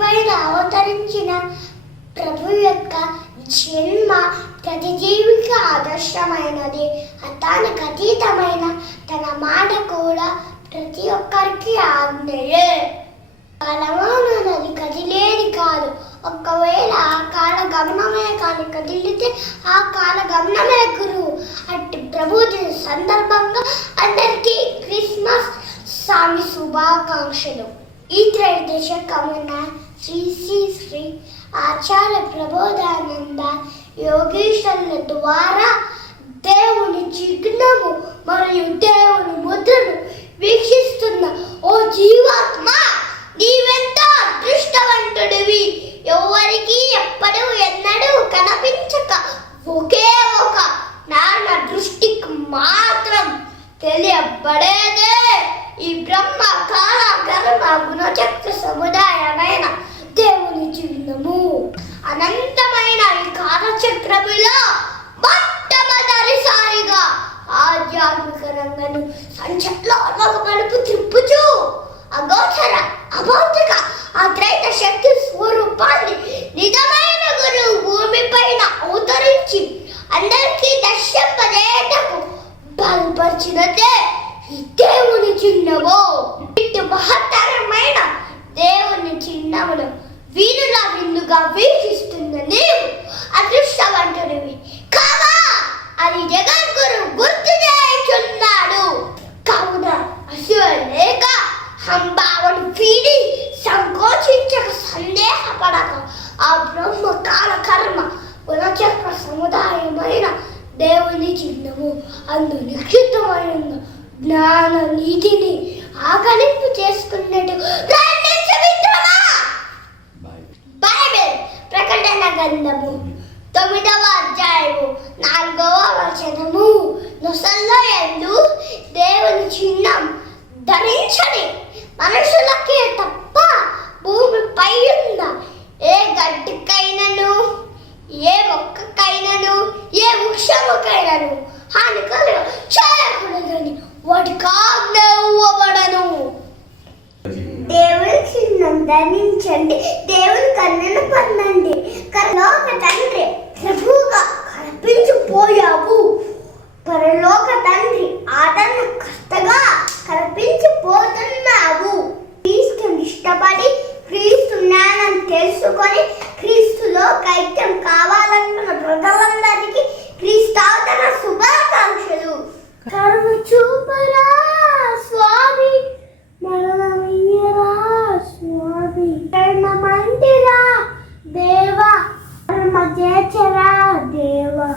పైన అవతరించిన ప్రభు యొక్క జన్మ ప్రతి జీవికి ఆదర్శమైనది. అతనికి అతీతమైన తన మాట కూడా ప్రతి ఒక్కరికి ఆజ్ఞయే. కాలమాన నది కదిలేది కాదు. ఒకవేళ ఆ కాల గమనమే కానీ కదిలితే ఆ కాల గమనమే గురువు. అట్టి ప్రభుదిన సందర్భంగా అందరికీ క్రిస్మస్ స్వామి శుభాకాంక్షలు. ఈ త్రైదశకమున శ్రీ ఆచార్య ప్రబోధానంద యోగీశ్వరుల ద్వారా దేవుని చిహ్నము మరియు దేవుని ముద్రను వీక్షిస్తున్న ఓ జీవాత్మ, నీవెంతో అదృష్టవంతుడివి. ఎవరికి ఎప్పుడు ఎన్నడూ కనిపించక ఒకే ఒక నాన్న దృష్టికి మాత్రం తెలియబడేదే ఈ బ్రహ్మ కాల కర్మ గుణచక్ర సముదాయమైన దేవుని చిహ్నము. అనంతమైన ఈ కాలచక్రములో మొట్టమొదటిసారిగా ఆధ్యాత్మిక రంగను సంచలన మలుపు తిప్పుచూ అగోచర అభౌతిక ఆ త్రైత శక్తి స్వరూపాన్ని నిజమైన గురువు భూమి పైన అవతరించి అందరికీ దర్శింపజేయటకు బలపరిచినదే ఈ దేవుని చిహ్నము. ఇటు మహత్తరమైన దేవుని చిహ్నమును వీరుల విందుగా వీక్షిస్తున్న నీవు అదృష్టవంతుడివి కాగా అది జగద్గురు గుర్తు చేయుచున్నాడు. కావున అసూయలేక హంబావను వీడి సంకోచించక సందేహపడక ఆ బ్రహ్మ కాల కర్మ గుణచక్ర సముదాయమైన దేవుని చిహ్నము అందు నిక్షిప్తమైన జ్ఞాన నీతిని ఆకలింపు చేసుకున్నట్టు బైబిల్ ప్రకటన గ్రంథము 9వ అధ్యాయము 4వ వచనము. నొసల్లో యందు దేవుని చిహ్నం ధరించని మనుషులకే తప్ప భూమిపై ఉన్న ఏ గడ్డికైనను ఏ మొక్కకైనను ఏ వృక్షముకైనను హాని కలుగ చేయకూడదని వాటికి ఆజ్ఞ ఇవ్వబడను. దేవుని చిహ్నం ధరించండి, దేవుని కన్నును పొందండి. పరలోక తండ్రి ప్రభువుగా కనిపించిపోయావు. పరలోక తండ్రి ఆదరణకర్తగా కనిపించిపోతున్నావు. క్రీస్తుని ఇష్టపడి క్రీస్తు జ్ఞానం తెలుసుకొని క్రీస్తులో ఐక్యం కావాలనుకున్న ప్రజలందరికీ క్రీస్తావతరణ శుభాకాంక్షలు. కరుణ చూపరా స్వామి, మరణమయ్యరా స్వామి, కర్ణమంటిరా దేవా, కర్మ చేచరా దేవా.